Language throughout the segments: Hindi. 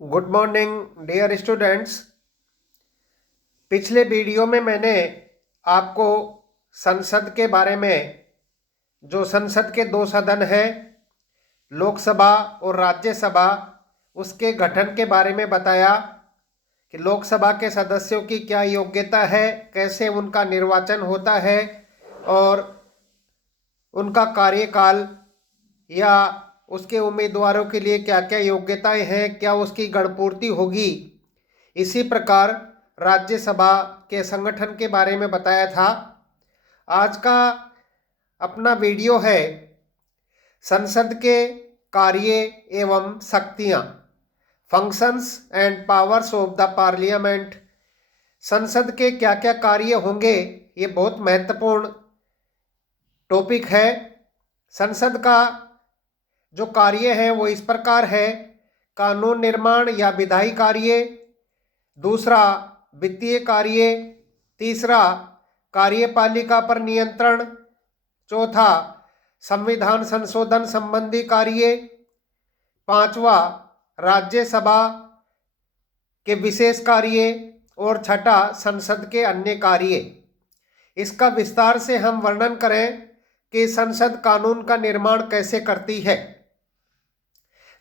Good morning dear students. पिछले वीडियो में मैंने आपको संसद के बारे में, जो संसद के दो सदन हैं, लोकसभा और राज्यसभा, उसके गठन के बारे में बताया कि लोकसभा के सदस्यों की क्या योग्यता है, कैसे उनका निर्वाचन होता है और उनका कार्यकाल या उसके उम्मीदवारों के लिए क्या क्या योग्यताएं हैं, क्या उसकी गणपूर्ति होगी। इसी प्रकार राज्यसभा के संगठन के बारे में बताया था। आज का अपना वीडियो है संसद के कार्य एवं शक्तियां, functions and powers of the parliament. संसद के क्या क्या कार्य होंगे, ये बहुत महत्वपूर्ण टॉपिक है। संसद का जो कार्य है वो इस प्रकार है: कानून निर्माण या विधायी कार्य, दूसरा वित्तीय कार्य, तीसरा कार्यपालिका पर नियंत्रण, चौथा संविधान संशोधन संबंधी कार्य, पांचवा राज्यसभा के विशेष कार्य और छठा संसद के अन्य कार्य। इसका विस्तार से हम वर्णन करें कि संसद कानून का निर्माण कैसे करती है।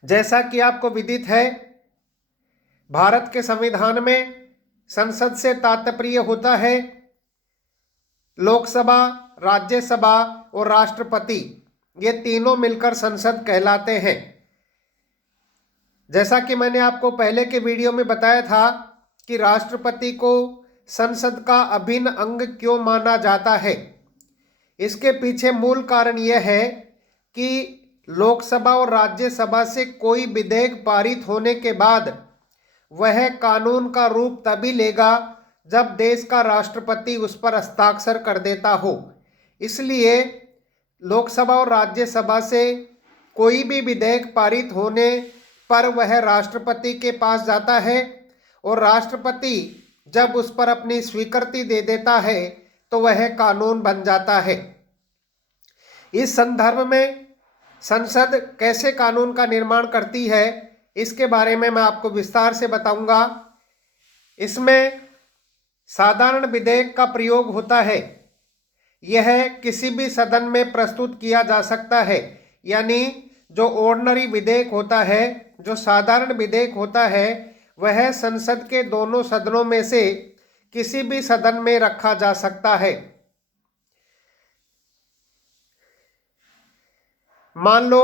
जैसा कि आपको विदित है, भारत के संविधान में संसद से तात्पर्य होता है लोकसभा, राज्यसभा और राष्ट्रपति। ये तीनों मिलकर संसद कहलाते हैं। जैसा कि मैंने आपको पहले के वीडियो में बताया था कि राष्ट्रपति को संसद का अभिन्न अंग क्यों माना जाता है। इसके पीछे मूल कारण यह है कि लोकसभा और राज्यसभा से कोई विधेयक पारित होने के बाद वह कानून का रूप तभी लेगा जब देश का राष्ट्रपति उस पर हस्ताक्षर कर देता हो। इसलिए लोकसभा और राज्यसभा से कोई भी विधेयक पारित होने पर वह राष्ट्रपति के पास जाता है और राष्ट्रपति जब उस पर अपनी स्वीकृति दे देता है तो वह कानून बन जाता है। इस संदर्भ में संसद कैसे कानून का निर्माण करती है, इसके बारे में मैं आपको विस्तार से बताऊंगा। इसमें साधारण विधेयक का प्रयोग होता है। यह किसी भी सदन में प्रस्तुत किया जा सकता है, यानी जो ऑर्डिनरी विधेयक होता है, जो साधारण विधेयक होता है, वह संसद के दोनों सदनों में से किसी भी सदन में रखा जा सकता है। मान लो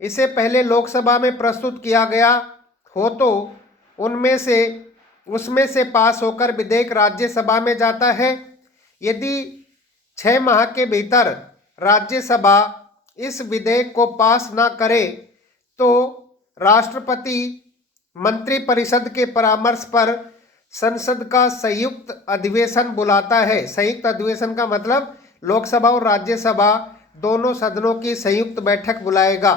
इसे पहले लोकसभा में प्रस्तुत किया गया हो तो उसमें से पास होकर विधेयक राज्यसभा में जाता है। यदि 6 माह के भीतर राज्यसभा इस विधेयक को पास ना करे तो राष्ट्रपति मंत्रिपरिषद के परामर्श पर संसद का संयुक्त अधिवेशन बुलाता है। संयुक्त अधिवेशन का मतलब लोकसभा और राज्यसभा दोनों सदनों की संयुक्त बैठक बुलाएगा,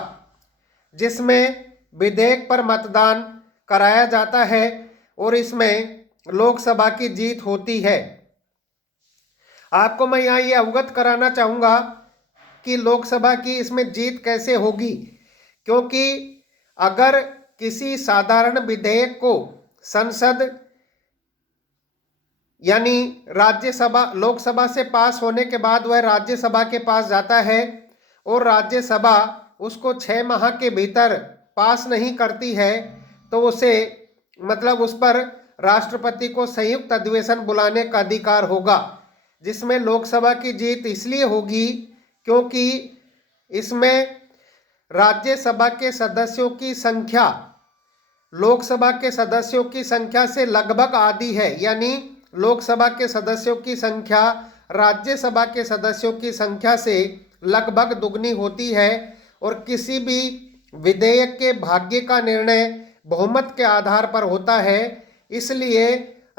जिसमें विधेयक पर मतदान कराया जाता है और इसमें लोकसभा की जीत होती है। आपको मैं यहाँ ये अवगत कराना चाहूँगा कि लोकसभा की इसमें जीत कैसे होगी, क्योंकि अगर किसी साधारण विधेयक को संसद यानी राज्यसभा, लोकसभा से पास होने के बाद वह राज्यसभा के पास जाता है और राज्यसभा उसको 6 माह के भीतर पास नहीं करती है, तो उसे मतलब उस पर राष्ट्रपति को संयुक्त अधिवेशन बुलाने का अधिकार होगा, जिसमें लोकसभा की जीत इसलिए होगी क्योंकि इसमें राज्यसभा के सदस्यों की संख्या लोकसभा के सदस्यों की संख्या से लगभग आधी है, यानी लोकसभा के सदस्यों की संख्या राज्यसभा के सदस्यों की संख्या से लगभग दुगनी होती है और किसी भी विधेयक के भाग्य का निर्णय बहुमत के आधार पर होता है। इसलिए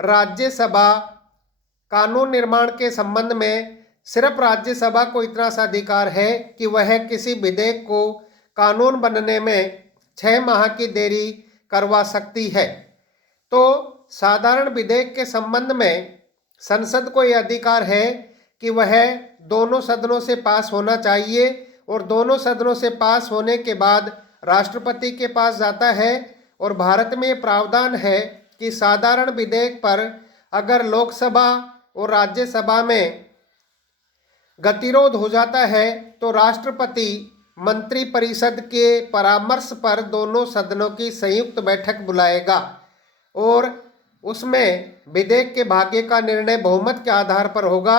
राज्यसभा कानून निर्माण के संबंध में सिर्फ राज्यसभा को इतना सा अधिकार है कि वह किसी विधेयक को कानून बनने में 6 माह की देरी करवा सकती है। तो साधारण विधेयक के संबंध में संसद को यह अधिकार है कि वह दोनों सदनों से पास होना चाहिए और दोनों सदनों से पास होने के बाद राष्ट्रपति के पास जाता है और भारत में प्रावधान है कि साधारण विधेयक पर अगर लोकसभा और राज्यसभा में गतिरोध हो जाता है तो राष्ट्रपति मंत्रिपरिषद के परामर्श पर दोनों सदनों की संयुक्त बैठक बुलाएगा और उसमें विधेयक के भाग्य का निर्णय बहुमत के आधार पर होगा।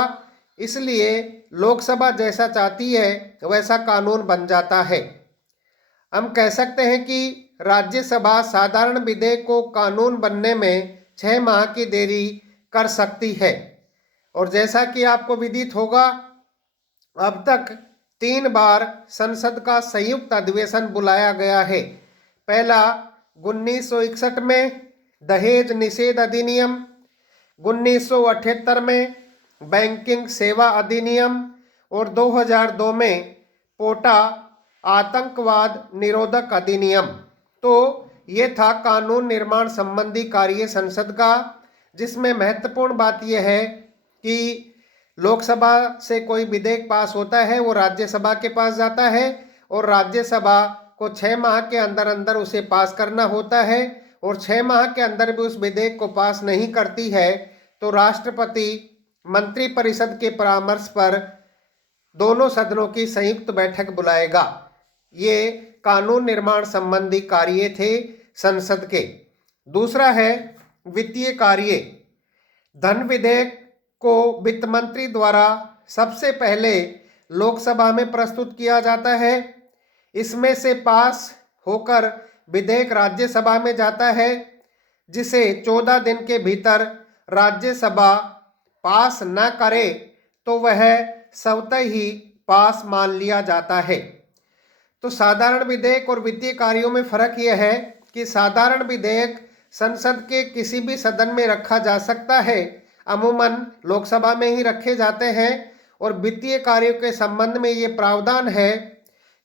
इसलिए लोकसभा जैसा चाहती है वैसा कानून बन जाता है। हम कह सकते हैं कि राज्यसभा साधारण विधेयक को कानून बनने में 6 माह की देरी कर सकती है। और जैसा कि आपको विदित होगा, अब तक 3 बार संसद का संयुक्त अधिवेशन बुलाया गया है। पहला 1961 में दहेज निषेध अधिनियम, 1978 में बैंकिंग सेवा अधिनियम और 2002 में पोटा आतंकवाद निरोधक अधिनियम। तो ये था कानून निर्माण संबंधी कार्य संसद का, जिसमें महत्वपूर्ण बात यह है कि लोकसभा से कोई विधेयक पास होता है वो राज्यसभा के पास जाता है और राज्यसभा को 6 माह के अंदर अंदर उसे पास करना होता है। और 6 माह के अंदर भी उस विधेयक को पास नहीं करती है तो राष्ट्रपति मंत्रिपरिषद के परामर्श पर दोनों सदनों की संयुक्त बैठक बुलाएगा। ये कानून निर्माण संबंधी कार्य थे संसद के। दूसरा है वित्तीय कार्य। धन विधेयक को वित्त मंत्री द्वारा सबसे पहले लोकसभा में प्रस्तुत किया जाता है। इसमें से पास होकर विधेयक राज्यसभा में जाता है, जिसे 14 दिन के भीतर राज्यसभा पास न करे तो वह स्वतः ही पास मान लिया जाता है। तो साधारण विधेयक और वित्तीय कार्यों में फर्क यह है कि साधारण विधेयक संसद के किसी भी सदन में रखा जा सकता है, अमूमन लोकसभा में ही रखे जाते हैं। और वित्तीय कार्यों के संबंध में ये प्रावधान है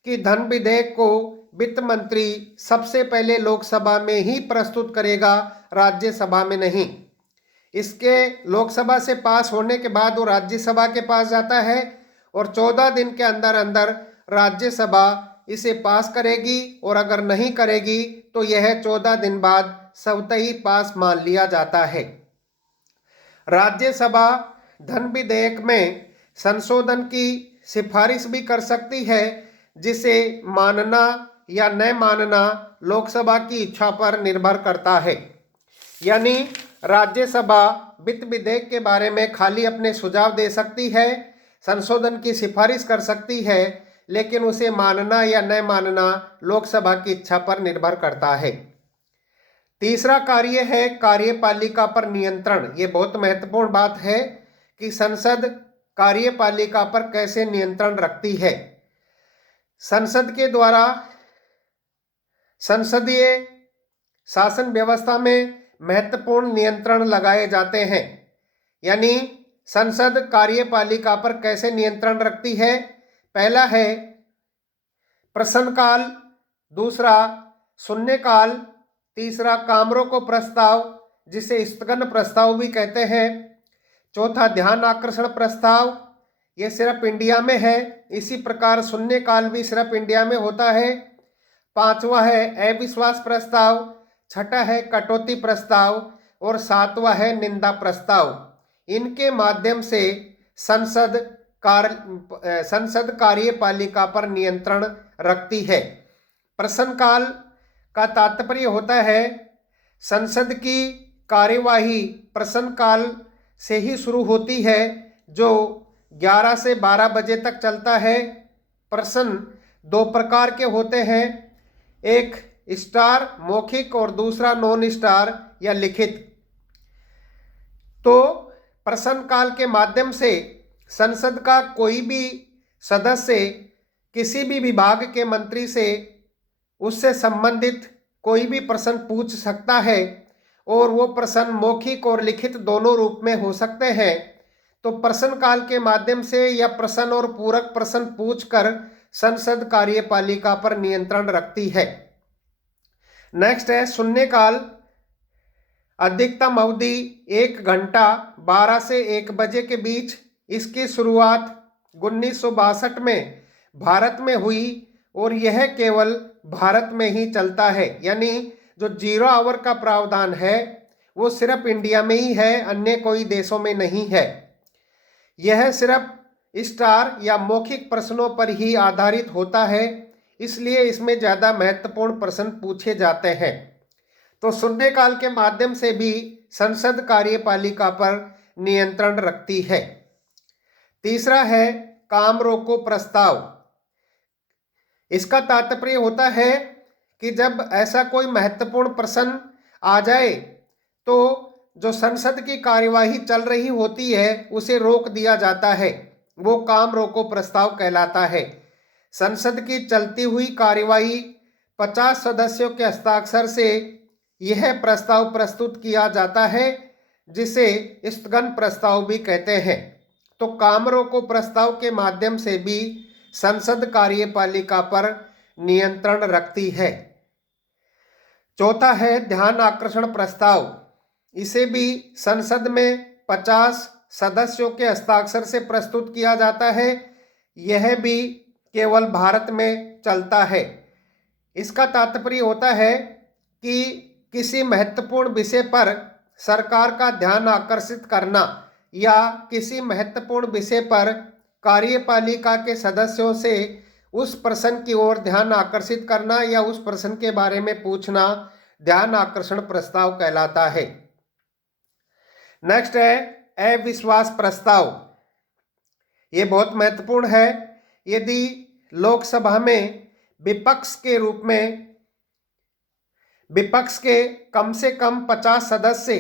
कि धन विधेयक को वित्त मंत्री सबसे पहले लोकसभा में ही प्रस्तुत करेगा, राज्यसभा में नहीं। इसके लोकसभा से पास होने के बाद वो राज्यसभा के पास जाता है और 14 दिन के अंदर अंदर राज्यसभा इसे पास करेगी और अगर नहीं करेगी तो यह 14 दिन बाद स्वतः ही पास मान लिया जाता है। राज्यसभा धन विधेयक में संशोधन की सिफारिश भी कर सकती है, जिसे मानना या न मानना लोकसभा की इच्छा पर निर्भर करता है। यानी राज्यसभा वित्त विधेयक के बारे में खाली अपने सुझाव दे सकती है, संशोधन की सिफारिश कर सकती है, लेकिन उसे मानना या न मानना लोकसभा की इच्छा पर निर्भर करता है। तीसरा कार्य है कार्यपालिका पर नियंत्रण। ये बहुत महत्वपूर्ण बात है कि संसद कार्यपालिका पर कैसे नियंत्रण रखती है। संसद के द्वारा संसदीय शासन व्यवस्था में महत्वपूर्ण नियंत्रण लगाए जाते हैं। यानी संसद कार्यपालिका पर कैसे नियंत्रण रखती है। पहला है प्रश्नकाल, दूसरा शून्यकाल, तीसरा कामरों को प्रस्ताव जिसे स्थगन प्रस्ताव भी कहते हैं, चौथा ध्यान आकर्षण प्रस्ताव, ये सिर्फ इंडिया में है। इसी प्रकार शून्यकाल भी सिर्फ इंडिया में होता है। पांचवा है अविश्वास प्रस्ताव, छठा है कटौती प्रस्ताव और सातवां है निंदा प्रस्ताव। इनके माध्यम से संसद कार्यपालिका पर नियंत्रण रखती है। प्रश्नकाल का तात्पर्य होता है संसद की कार्यवाही प्रश्नकाल से ही शुरू होती है, जो 11 से 12 बजे तक चलता है। प्रश्न दो प्रकार के होते हैं, एक स्टार मौखिक और दूसरा नॉन स्टार या लिखित। तो प्रश्नकाल के माध्यम से संसद का कोई भी सदस्य किसी भी विभाग के मंत्री से उससे संबंधित कोई भी प्रश्न पूछ सकता है और वो प्रश्न मौखिक और लिखित दोनों रूप में हो सकते हैं। तो प्रश्नकाल के माध्यम से या प्रश्न और पूरक प्रश्न पूछकर संसद कार्यपालिका पर नियंत्रण रखती है। नेक्स्ट है शून्यकाल। अधिकतम अवधि 1 घंटा 12 से 1 बजे के बीच। इसकी शुरुआत 1962 में भारत में हुई और यह केवल भारत में ही चलता है। यानी जो 0 आवर का प्रावधान है वो सिर्फ इंडिया में ही है, अन्य कोई देशों में नहीं है। यह सिर्फ स्टार या मौखिक प्रश्नों पर ही आधारित होता है, इसलिए इसमें ज़्यादा महत्वपूर्ण प्रश्न पूछे जाते हैं। तो शून्यकाल के माध्यम से भी संसद कार्यपालिका पर नियंत्रण रखती है। तीसरा है काम रोको प्रस्ताव। इसका तात्पर्य होता है कि जब ऐसा कोई महत्वपूर्ण प्रश्न आ जाए तो जो संसद की कार्यवाही चल रही होती है उसे रोक दिया जाता है, वो काम रोको प्रस्ताव कहलाता है। संसद की चलती हुई कार्यवाही 50 सदस्यों के हस्ताक्षर से यह प्रस्ताव प्रस्तुत किया जाता है, जिसे स्थगन प्रस्ताव भी कहते हैं। तो काम रोको प्रस्ताव के माध्यम से भी संसद कार्यपालिका पर नियंत्रण रखती है। चौथा है ध्यान आकर्षण प्रस्ताव। इसे भी संसद में 50 सदस्यों के हस्ताक्षर से प्रस्तुत किया जाता है। यह भी केवल भारत में चलता है। इसका तात्पर्य होता है कि किसी महत्वपूर्ण विषय पर सरकार का ध्यान आकर्षित करना या किसी महत्वपूर्ण विषय पर कार्यपालिका के सदस्यों से उस प्रश्न की ओर ध्यान आकर्षित करना या उस प्रश्न के बारे में पूछना ध्यान आकर्षण प्रस्ताव कहलाता है। नेक्स्ट है अविश्वास प्रस्ताव। ये बहुत महत्वपूर्ण है। यदि लोकसभा में विपक्ष के रूप में विपक्ष के कम से कम 50 सदस्य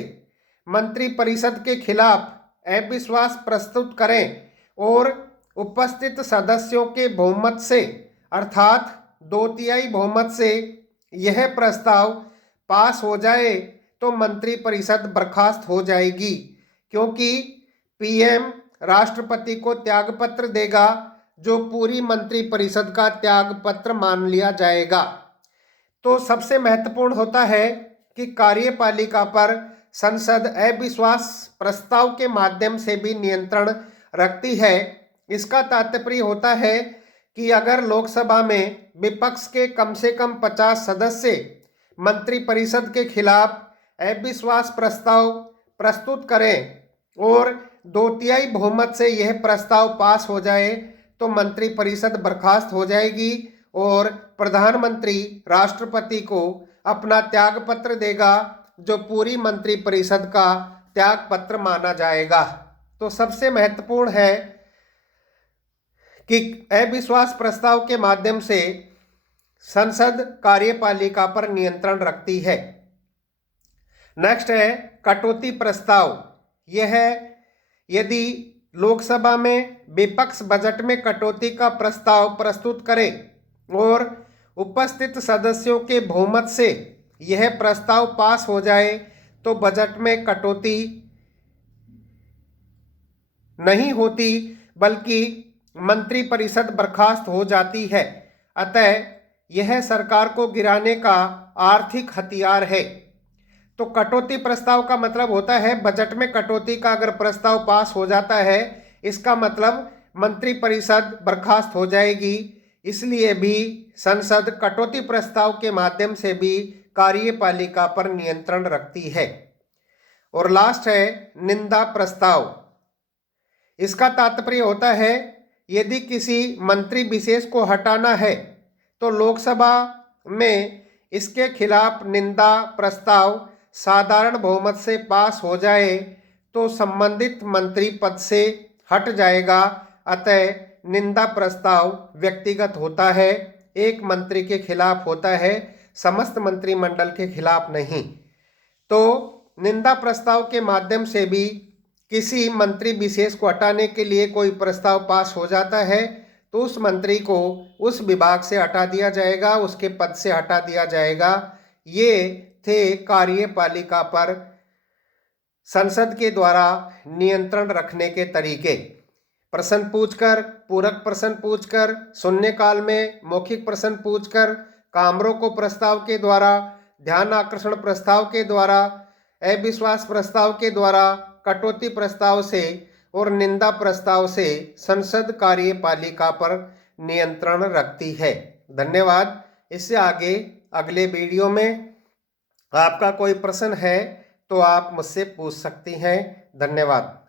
मंत्रिपरिषद के खिलाफ अविश्वास प्रस्तुत करें और उपस्थित सदस्यों के बहुमत से अर्थात 2/3 बहुमत से यह प्रस्ताव पास हो जाए तो मंत्रिपरिषद बर्खास्त हो जाएगी, क्योंकि पीएम राष्ट्रपति को त्यागपत्र देगा जो पूरी मंत्रिपरिषद का त्यागपत्र मान लिया जाएगा। तो सबसे महत्वपूर्ण होता है कि कार्यपालिका पर संसद अविश्वास प्रस्ताव के माध्यम से भी नियंत्रण रखती है। इसका तात्पर्य होता है कि अगर लोकसभा में विपक्ष के कम से कम 50 सदस्य मंत्रिपरिषद के खिलाफ अविश्वास प्रस्ताव प्रस्तुत करें और 2/3 बहुमत से यह प्रस्ताव पास हो जाए तो मंत्रिपरिषद बर्खास्त हो जाएगी और प्रधानमंत्री राष्ट्रपति को अपना त्यागपत्र देगा जो पूरी मंत्रिपरिषद का त्यागपत्र माना जाएगा। तो सबसे महत्वपूर्ण है कि अविश्वास प्रस्ताव के माध्यम से संसद कार्यपालिका पर नियंत्रण रखती है। नेक्स्ट है कटौती प्रस्ताव। यह यदि लोकसभा में विपक्ष बजट में कटौती का प्रस्ताव प्रस्तुत करे और उपस्थित सदस्यों के बहुमत से यह प्रस्ताव पास हो जाए तो बजट में कटौती नहीं होती बल्कि मंत्रिपरिषद बर्खास्त हो जाती है। अतः यह सरकार को गिराने का आर्थिक हथियार है। तो कटौती प्रस्ताव का मतलब होता है बजट में कटौती का अगर प्रस्ताव पास हो जाता है इसका मतलब मंत्रिपरिषद बर्खास्त हो जाएगी। इसलिए भी संसद कटौती प्रस्ताव के माध्यम से भी कार्यपालिका पर नियंत्रण रखती है। और लास्ट है निंदा प्रस्ताव। इसका तात्पर्य होता है यदि किसी मंत्री विशेष को हटाना है तो लोकसभा में इसके खिलाफ निंदा प्रस्ताव साधारण बहुमत से पास हो जाए तो संबंधित मंत्री पद से हट जाएगा। अतः निंदा प्रस्ताव व्यक्तिगत होता है, एक मंत्री के खिलाफ होता है, समस्त मंत्रिमंडल के खिलाफ नहीं। तो निंदा प्रस्ताव के माध्यम से भी किसी मंत्री विशेष को हटाने के लिए कोई प्रस्ताव पास हो जाता है तो उस मंत्री को उस विभाग से हटा दिया जाएगा, उसके पद से हटा दिया जाएगा। ये थे कार्यपालिका पर संसद के द्वारा नियंत्रण रखने के तरीके। प्रश्न पूछकर, पूरक प्रश्न पूछकर, शून्यकाल में मौखिक प्रश्न पूछकर, काम रोको प्रस्ताव के द्वारा, ध्यान आकर्षण प्रस्ताव के द्वारा, अविश्वास प्रस्ताव के द्वारा, कटौती प्रस्ताव से और निंदा प्रस्ताव से संसद कार्यपालिका पर नियंत्रण रखती है। धन्यवाद। इससे आगे अगले वीडियो में आपका कोई प्रश्न है तो आप मुझसे पूछ सकती हैं। धन्यवाद।